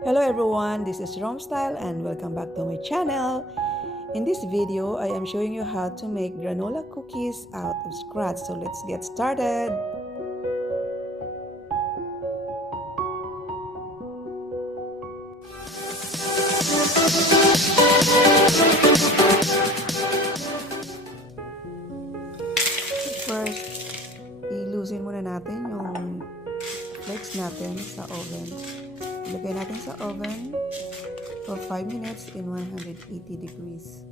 Hello everyone, this is Rome Style and welcome back to my channel. In this video, I am showing you how to make granola cookies out of scratch. So let's get started. First, ilusin muna natin yung flakes natin sa oven. Ilagay natin sa oven for 5 minutes in 180 degrees.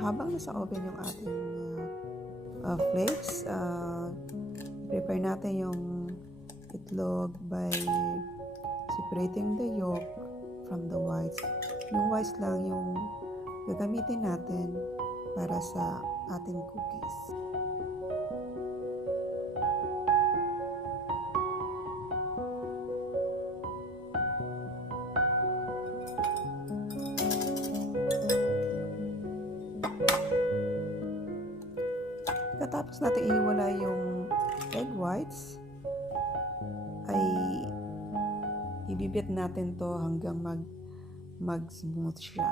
Habang nasa oven yung ating flakes, prepare natin yung itlog by separating the yolk from the whites. Yung whites lang yung gagamitin natin para sa ating cookies. Katapos natin ihiwala yung egg whites, ay ibibit natin to hanggang mag-smooth siya.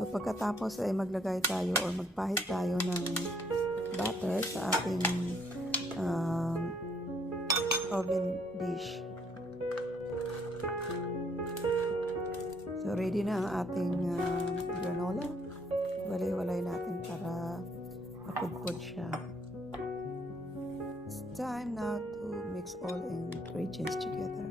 So pagkatapos ay maglagay tayo or magpahid tayo ng butter sa ating oven dish. So ready na ang ating granola. Walay-walay natin para mapudpud siya. It's time now to mix all ingredients together.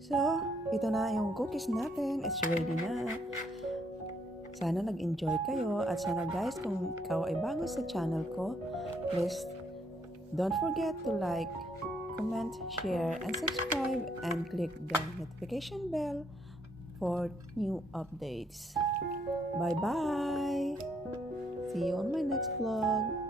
So, ito na yung cookies natin. It's ready na. Sana nag-enjoy kayo. At sana guys, kung ikaw ay bago sa channel ko, please don't forget to like, comment, share, and subscribe. And click the notification bell for new updates. Bye-bye! See you on my next vlog.